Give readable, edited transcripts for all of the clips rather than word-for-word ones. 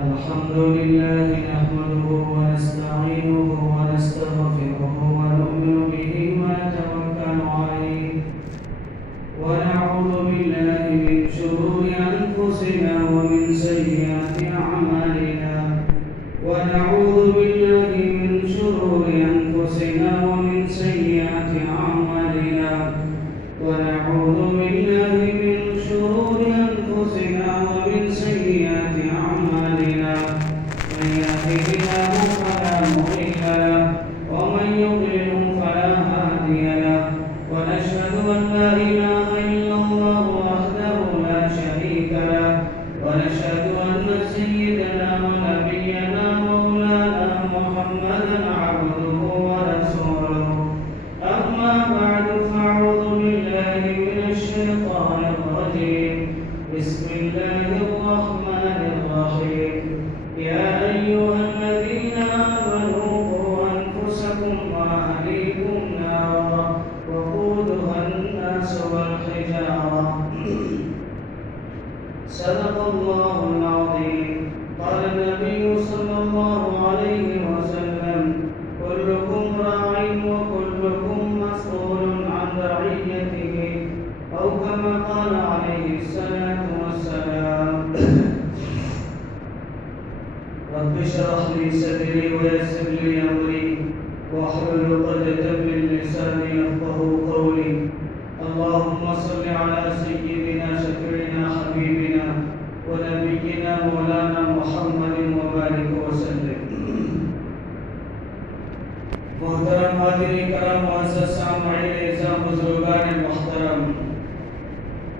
الحمد لله نحمده ونستعينه ونستغفره ونؤمن به ونتوكل عليه ونعوذ بالله من شرور أنفسنا ومن سيئات أعمالنا ونعوذ بالله من شرور أنفسنا ومن سيئات أعمالنا ونعوذ بالله من شرور أنفسنا ومن سيئات أعمالنا من يهده الله فلا مضل له ومن يضلل فلا هادي له ونشهد أن لا إله إلا الله وحده لا شريك له ونشهد أن سيدنا ونبينا مولانا محمدا عبده ورسوله أما بعد فأعوذ بالله من الشيطان الرجيم بسم الله الرحمن الرحيم يا أيها الذين آمنوا قوا أنفسكم وأهليكم نارا وقودها الناس والحجارة صدق الله العظيم قال النبي صلى الله عليه وسلم كلكم راع وكلكم مسؤول عن رعيته أو كما قال عليه الصلاة والسلام رب اشرح لي صدري ويسر لي أمري واحلل عقدة من لساني يفقهوا قولي اللهم صل على سيدنا شفيعنا حبيبنا ونبينا مولانا محمد وبارك وسلم محترم حاضرین کرام معزز سامعین اعزام بزرگان محترم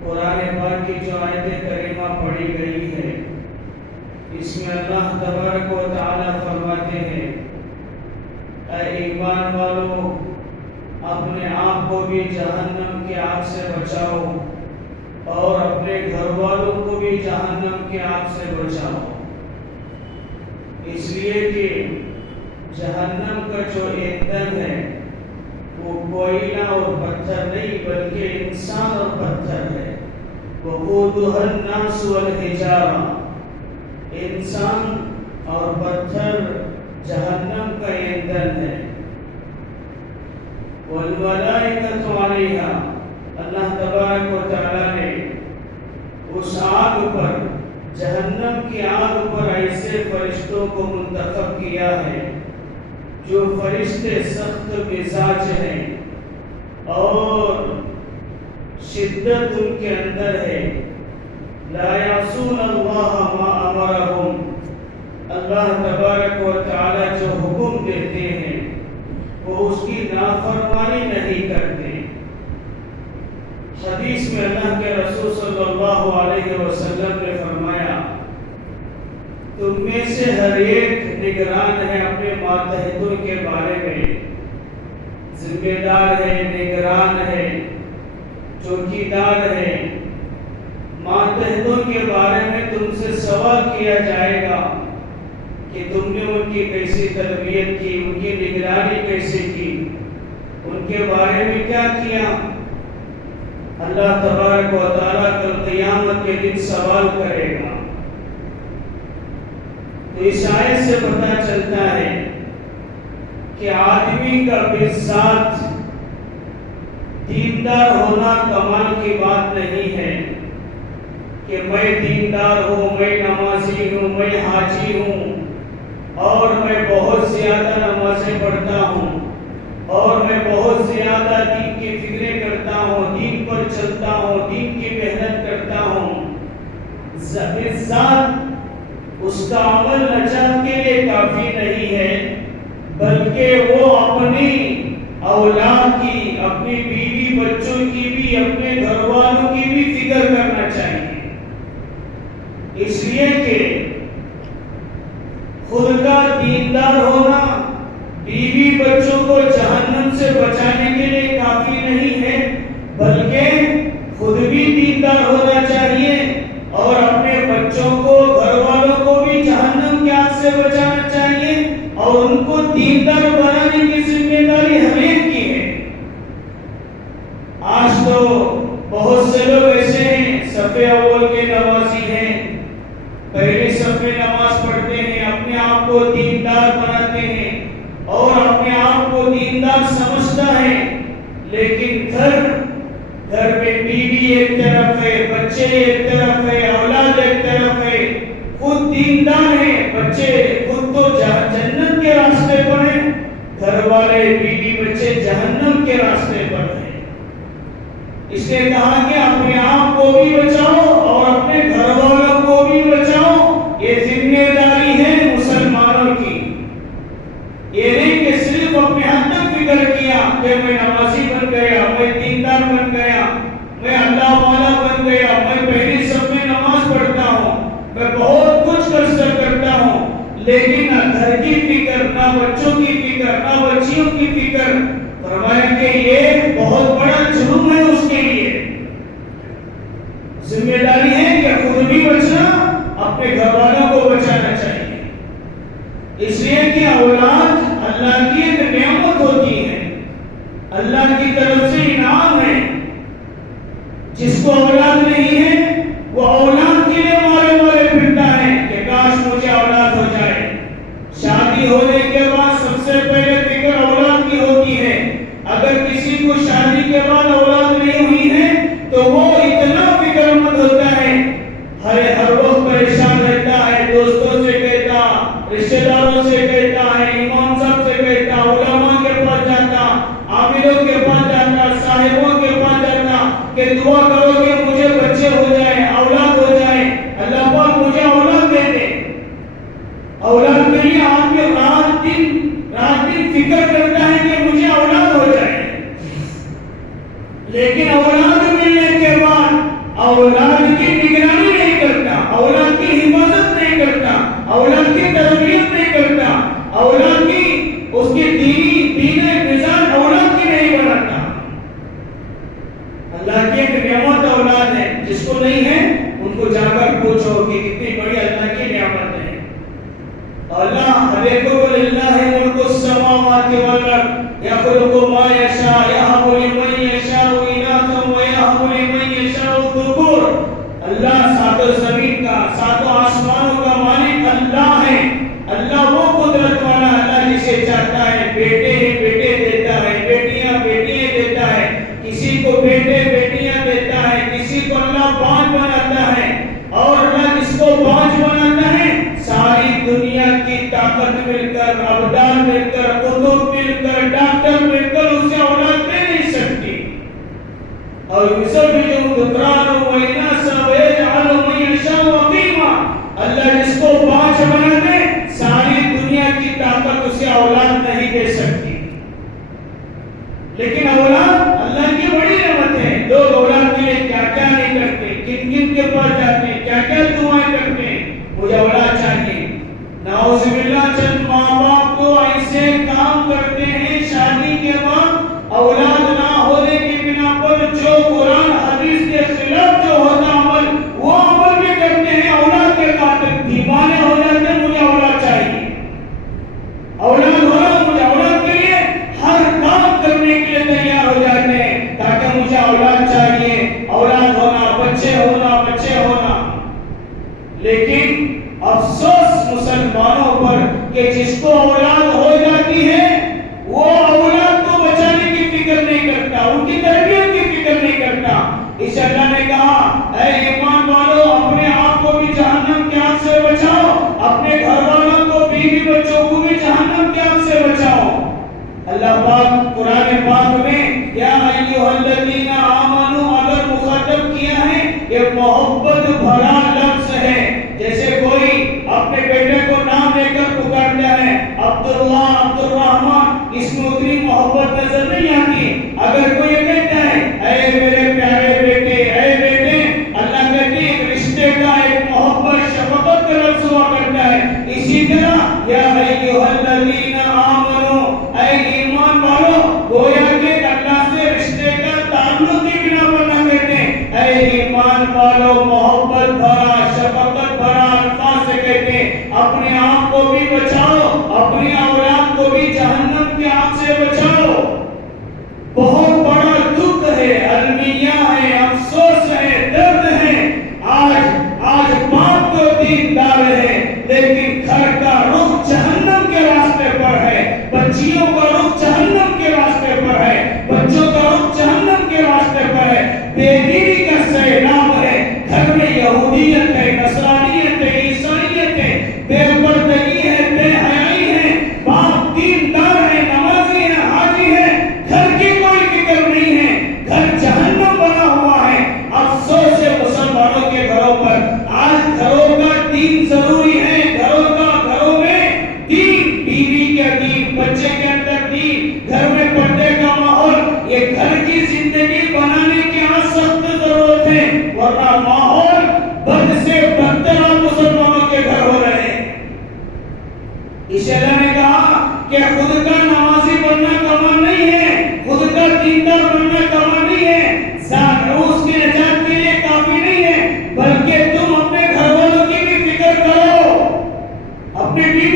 قرآن پاک کی جو آیت کریمہ پڑھی گئی ہے اس میں اللہ تبارک و تعالی فرماتے ہیں اے ایمان والو اپنے آپ کو بھی جہنم کی آگ سے بچاؤ اور اپنے گھر والوں کو بھی جہنم کی آگ سے بچاؤ اس لیے کہ جہنم کا جو ایندھن ہے وہ کوئلہ اور پتھر نہیں بلکہ انسان اور پتھر ہے وقودها الناس والحجارہ انسان اور پتھر جہنم کا ایندھن ہے والملائکۃ علیہا اللہ تبارک و تعالی نے اس آگ پر جہنم کی آگ پر ایسے فرشتوں کو منتخب کیا ہے جو فرشتے سخت مزاج ہیں اور شدت ان کے اندر ہے لا یعصون اللہ ما امرہم اللہ تبارک و تعالی جو حکم دیتے ہیں وہ اس کی نافرمانی نہیں کرتے حدیث میں اللہ کے رسول صلی اللہ علیہ وسلم نے فرمایا تم میں سے ہر ایک نگران ہے اپنے ماتحتوں کے بارے میں ذمہ دار ہے نگران ہے چوکیدار ہے ماتحتوں کے بارے میں تم سے سوال کیا جائے گا کہ تم نے ان کی کیسی تربیت کی ان کی نگرانی کیسے کی ان کے بارے میں کیا کیا اللہ تبارک و تعالیٰ کل قیامت کے دن سوال کرے گا تو اس آیت سے پتہ چلتا ہے کہ آدمی کا بالذات دیندار ہونا کمال کی بات نہیں ہے کہ میں دیندار ہوں میں نمازی ہوں میں حاجی ہوں اور میں بہت زیادہ نمازیں پڑھتا ہوں اور میں بہت زیادہ دین کی فکریں کرتا ہوں دین پر چلتا ہوں دین کی محنت کرتا ہوں ذات اس کا عمل نجات کے لیے کافی نہیں ہے بلکہ وہ اپنی اولاد کی اپنی بیوی بچوں کی بھی اپنے گھر والوں کی بھی فکر کرنا چاہیے اس لیے کہ خود کا دیندار ہونا بیوی بچوں کو جہنم سے بچانے کے لیے کافی نہیں ہے بلکہ خود بھی دیندار ہونا چاہیے اور اپنے بچوں کو گھر والوں کو بھی جہنم کی آگ سے بچانا چاہیے اور ان کو دیندار بنانے کی ذمہ داری ہر ایک کی ہے آج تو بہت سے لوگ ایسے ہیں صف اول کے نمازی ہیں پہلی صف میں نماز پڑھتے ہیں، اپنے آپ کو دیندار بناتے ہیں اور اپنے آپ کو دیندار سمجھتا ہے، لیکن گھر میں بیوی ایک طرف ہے، بچے ایک طرف ہے، اولاد ایک طرف ہے، خود دیندار ہے، بچے خود تو جنت کے راستے پر ہیں، گھر والے بیوی بچے جہنم کے راستے پر ہیں۔ اس نے کہا کہ اپنے آپ کو بھی بچاؤ اور اپنے گھر والوں کو بھی بچاؤ، یہ ذمہ داری ہے مسلمانوں کی۔ یہ نہیں کہ صرف اپنے حد تک فکر کیا کہ میں نمازی بن گیا، میں دیندار بن گیا، میں اللہ والا بن گیا، میں پہلی صف میں نماز پڑھتا ہوں، میں بہت کچھ کرتا ہوں، لیکن نہ گھر کی فکر، نہ بچوں کی فکر، نہ بچیوں کی فکر۔ فرمایا کہ یہ بہت بڑا جرم ہے اس کے لیے۔ ذمہ داری ہے کہ خود بھی بچنا، اپنے گھر والوں کو بچانا چاہیے، اس لیے کہ اولاد اللہ کی ایک نعمت ہوتی ہے، اللہ کی طرف سے انعام ہے۔ جس کو اولاد نہیں ہے وہ اولاد کے لیے مارے پھرتا ہے کہ کاش مجھے اولاد ہو جائے۔ شادی ہونے کے بعد سب سے پہلے فکر اولاد کی ہوتی ہے۔ اگر کسی کو شادی کے بعد اولاد نہیں ہوئی ہے تو وہ اتنا فکر مند ہوتا ہے، ہر وقت پریشان رہتا ہے، دوستوں سے کہتا، رشتہ داروں سے کہتا ہے، امام صاحب سے کہتا، علماء کے پاس جاتا، عاملوں کے پاس جاتا، صاحبوں کے پاس جاتا کہ دعا کرو کہ مجھے بچے ہو جائیں، اولاد ہو جائیں، اللہ پاک مجھے اولاد دے دے۔ اولاد کے لیے آدمی رات دن فکر کرتا ہے کہ مجھے اولاد ہو جائے، لیکن اولاد ملنے کے بعد اولاد کی نگرانی نہیں کرتا، اولاد کی حفاظت نہیں کرتا، اولاد کی تربیت نہیں کرتا، اولاد کی اس کی دین مزاج اولاد کی نہیں بناتا۔ اللہ کی ایک نعمت اولاد ہے، جس کو نہیں ہے ان کو جا کر پوچھو کہ کتنی بڑی اللہ کی نعمت ہے۔ اللہ للہ ملک السماوات والارض یخلق ما یشاء یہب لمن یشاء اناثا ویہب لمن یشاء الذکور۔ اللہ ساتوں زمین کا، ساتوں آسمانوں کا مالک اللہ ہے۔ اللہ وہ قدرت والا اللہ جسے چاہتا ہے بیٹے دیتا ہے، بیٹیاں دیتا ہے، کسی کو بیٹے بیٹیاں دیتا ہے، کسی کو اللہ بانجھ بناتا ہے، اور اللہ جس کو بانجھ بناتا ہے ساری دنیا کی طاقت مل کر، ابدال مل کر، قطب مل کر، ڈاکٹر مل کر اسے اولاد دے نہیں سکتی۔ اور اللہ جس کو بانجھ بنا دے ساری دنیا کی طاقت اسے اولاد نہیں دے سکتی۔ لیکن اولاد اللہ کی بڑی نعمت ہے۔ لوگ اولاد کے لیے کیا کیا نہیں کرتے، کن کے پاس جاتے ہیں، کیا کیا دعائیں کرتے ہیں، مجھے اولاد چاہیے۔ نعوذ باللہ، چند ماں باپ تو ایسے کام کرتے ہیں شادی کے بعد اولاد نہ ہونے کی بنا پر جو قرآن حدیث کے خلاف جو ہوتا عمل وہ عمل بھی کرتے ہیں، اولاد کے خاطر دیوانے ہو جاتے ہیں، مجھے اولاد چاہیے، اولاد ہو رہا، مجھے اولاد کے لیے ہر کام کرنے کے لیے تیار ہو جاتے ہیں تاکہ مجھے اولاد چاہیے، اولاد ہونا، بچے ہونا۔ لیکن افسوس مسلمانوں پر کہ جس کو اولاد ہو جاتی ہے وہ اولاد کو بچانے کی فکر نہیں کرتا، ان کی تربیت کی فکر نہیں کرتا۔ اس اللہ نے کہا اے ایمان والو اپنے آپ کو بھی جہنم کی آگ سے بچاؤ، اپنے گھر والوں کو بیوی بچوں کو بھی جہنم کی آگ سے بچاؤ۔ اللہ پاک قرآن پاک میں یا ایھا الذین آمنوا اگر مخاطب کیا ہے، یہ محبت بھرا لفظ ہے، جیسے کوئی اپنے بیٹے کو نام لے کر پکارتا ہے عبداللہ، عبد الرحمن، اس میں اتنی محبت نظر نہیں آتی۔ اگر کوئی کہتا ہے اے میرے پیارے بیٹے، اے بیٹے، اللہ کہتے ہیں ایک رشتے کا، ایک محبت شفقت کا لفظ ہوا کرتا ہے۔ اسی طرح یا ایھا الذین آمنوا، اے ایمان والو، گویا کہ اللہ سے رشتے کا تعلق کی بنا پر نہ کہتے ہیں اے ایمان والو، محبت بھرا، شفقت بھرا الفاظ سے کہتے ہیں اپنے آپ کو بھی بچاؤ، اپنی اولاد کو بھی جہنم کی آگ سے بچاؤ۔ بہت بڑا دکھ ہے، المیہ ہے، افسوس ہے، درد ہے۔ آج باپ تو دیندار ہے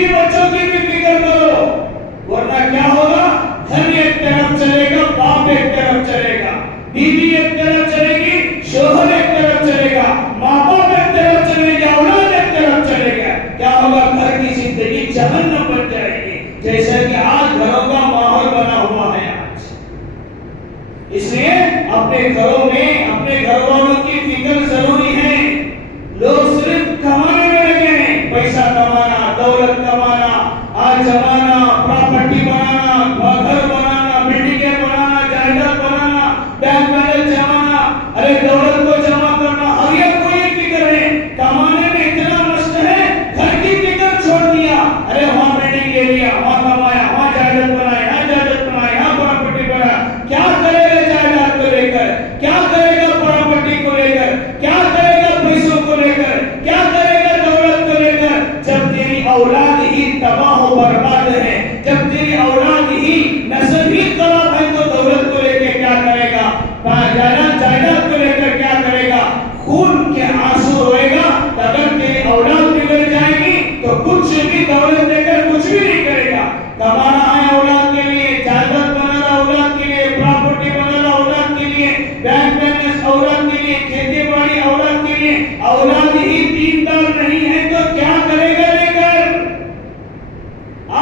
بیوی بچوں کی بھی فکر کرو، ورنہ کیا ہوگا؟ گھر ایک طرف چلے گا، باپ ایک طرف چلے گا، بیوی ایک طرف چلے گی، شوہر ایک طرف چلے گا، ماں باپ ایک طرف چلے گا، اولاد ایک طرف چلے گا، کیا ہوگا؟ گھر کی زندگی جہنم بن جائے گی، جیسا کہ آج گھروں کا ماحول بنا ہوا ہے آج۔ اس لیے اپنے گھروں میں اپنے گھر والوں کی فکر ضروری ہے۔ لوگ صرف کمانے میں لگے ہیں، پیسہ کمانا، دولت کمانا، آج زمانہ پراپرٹی بنانا، گھر بنانا، بلڈنگیں بنانا، جائیداد بنانا، بینک بیلنس جمانا، ارے دولت کو جمع کرنا، ہر ایک کو یہ فکر ہے، کمانے میں اتنا مست ہے، گھر کی فکر چھوڑ دیا، ارے وہاں بلڈنگ لے لیا، وہاں کمایا، وہاں جائیداد بنایا، یہاں جائیداد بنایا، یہاں پراپرٹی بنایا، کیا کرے گا جائیداد کو لے کر؟ کیا کرے گا پراپرٹی کو لے کر؟ کیا کرے گا پیسوں کو لے کر؟ کیا کرے گا دولت کو لے کر؟ جب تیری اولاد ہی تباہ و برباد ہے، جب تیری اولاد ہی نسل ہی خراب ہے، تو دولت کو لے کے کیا کرے گا؟ جائیداد کو لے کر کیا کرے گا؟ خون کے آنسو روئے گا۔ اگر تیری اولاد بگڑ جائے گی تو کچھ بھی دولت دے کر کچھ بھی نہیں کرے گا۔ کمانا ہے اولاد کے لیے، جائیداد بنانا اولاد کے لیے، پراپرٹی بنانا اولاد کے لیے، بینک بیلنس اولاد کے لیے، کھیتی باڑی اولاد کے لیے، اولاد ہی دیندار نہیں ہے تو کیا کرے گا لے کر؟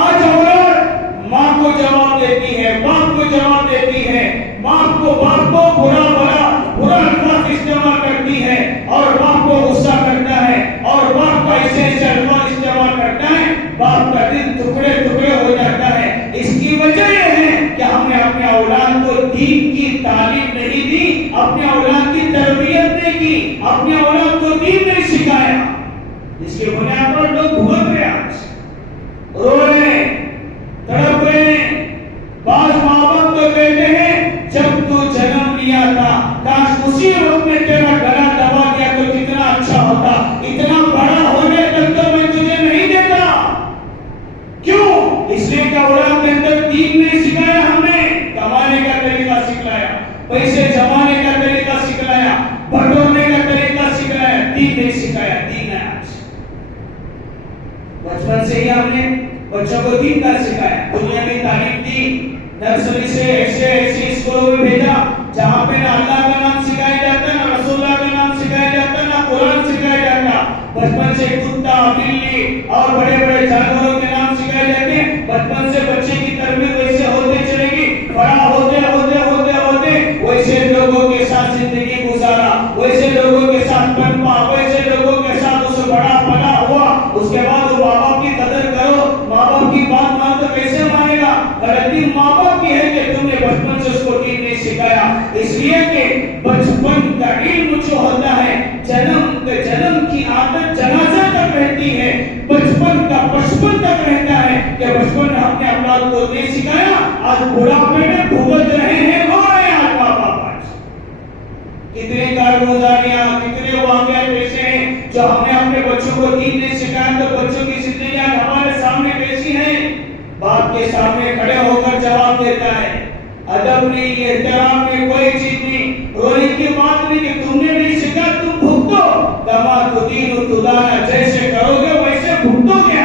آج اولاد ماں کو جواب دیتی ہے، باپ کو جواب دیتی ہے، باپ کو برا الفاظ استعمال کرتی ہے، اور باپ کو غصہ کرتا ہے، اور باپ کا ایسے الفاظ استعمال کرتا ہے، باپ کا دل ٹکڑے ٹکڑے ہو جاتا ہے۔ اس کی وجہ یہ ہے کہ ہم نے اپنے اولاد کو دین کی تعلیم نہیں دی، اپنے اولاد کی تربیت نہیں کی، اپنے اولاد کو دین نہیں سکھایا، جس کی بنیاد پر لوگ بھگت رہے، آج رو رہے ہیں، تڑپ رہے ہیں۔ بعض ماں باپ تو کہتے ہیں جب تو جنم لیا تھا کاش اسی وقت میں تیرا گلا دبا دیا تو کتنا اچھا ہوتا، اتنا بڑا ہونے تک تو میں تجھے نہیں دیتا۔ کیوں؟ اس لیے کہ اولاد کے اندر دین نہیں سکھایا، ہم نے کمانے کا طریقہ سکھلایا، پیسے جمانے کا طریقہ سکھلایا، بٹورنے کا طریقہ سکھلایا، دین نہیں سکھایا۔ دین ہے آج بچپن سے ہی ہم نے بچوں کو دین کا سکھایا، دنیا کی تعلیم دی، نرسری سے ایسے اسکولوں میں بھیجا جہاں پہ نہ اللہ کا نام سکھایا جاتا، نہ رسول اللہ کا نام سکھایا جاتا، نہ قرآن سکھایا جاتا۔ بچپن سے کتا، بلی اور بڑے بڑے جانوروں کے نام سکھائے جاتے ہیں۔ بچپن سے بچے کی تربیت ویسے ہوتے چلے گی، بڑا ہوتے ویسے لوگوں کے ساتھ زندگی گزارا، ویسے لوگوں کے ساتھ پنپا، ویسے لوگوں کے ساتھ اس بڑا بنا ہوا۔ اس کے بعد ماں باپ کی قدر کرو، ماں باپ کی بات مان تو کیسے مانے گا؟ غلطی ماں باپ کی ہے کہ تم نے بچپن سے اس کو دین نہیں سکھایا۔ اس لیے کہ بچپن کا علم جو ہوتا ہے، جنم کی عادت جنازہ تک رہتی ہے، بچپن کا بچپن تک رہتا ہے کہ بچپن میں ہم نے اولاد کو نہیں سکھایا، آج بڑھاپے میں بھگت رہے ہیں، رو رہے ہیں آج ماں باپ۔ آج کتنے کارگزاریاں، کتنے واقعات ایسے ہیں جو ہم نے اپنے بچوں کو دین نہیں سکھایا، تو بچوں کی زندگی آج ہمارے سامنے کیسی ہے؟ باپ کے سامنے کھڑے ہو کر جواب دیتا ہے، ادب نہیں، احترام نہیں، کوئی چیز نہیں، رونے کی بات نہیں کہ تم نے نہیں سکھا، تم بھگتو، کما تدین تدانا، جیسے کرو گے ویسے بھگتو گے۔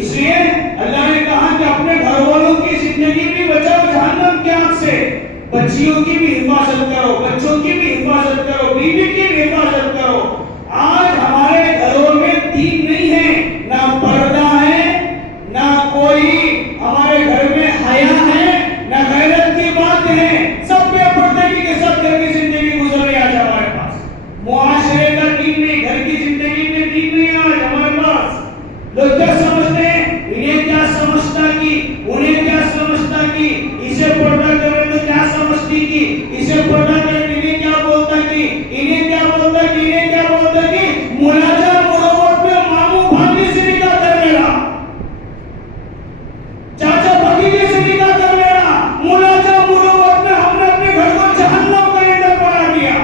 اس لیے اللہ نے کہا کہ اپنے گھر والوں کی زندگی بھی بچاؤ جہنم کی آگ سے، بچیوں کی بھی حفاظت کرو، بچوں کی بھی حفاظت کرو، بیوی کی بھی حفاظت کرو۔ آج ہمارے گھروں میں دین نہیں ہے، نہ پردہ ہے، نہ کوئی ہمارے گھر میں حیا ہے، نہ غیرت کی بات ہے، سب بے پردگی کے ساتھ گھر کی زندگی گزر رہی ہے آج ہمارے پاس۔ معاشرے کا دین نہیں، گھر کی زندگی میں دین نہیں آج ہمارے پاس۔ لوگ کیا سمجھتے ہیں؟ انہیں کیا سمجھتا کی، انہیں کیا سمجھتا کی، اسے پردہ کرے تو کیا سمجھتی کی، اسے پردہ کرے تو انہیں کیا بولتا کی، انہیں کیا بولتا کی، انہیں کیا بولتا کی، ملاجہ مروت میں ماموں بھانجے سے نکاح کر لینا، چاچا بھتیجے سے نکاح کر لینا، ملاجہ مروت میں ہم نے اپنے گھر کو جہنم کا ایندھن بنا دیا۔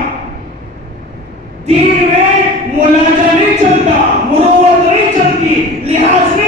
دین میں ملاجہ نہیں چلتا، مروت نہیں چلتی، لحاظ نہیں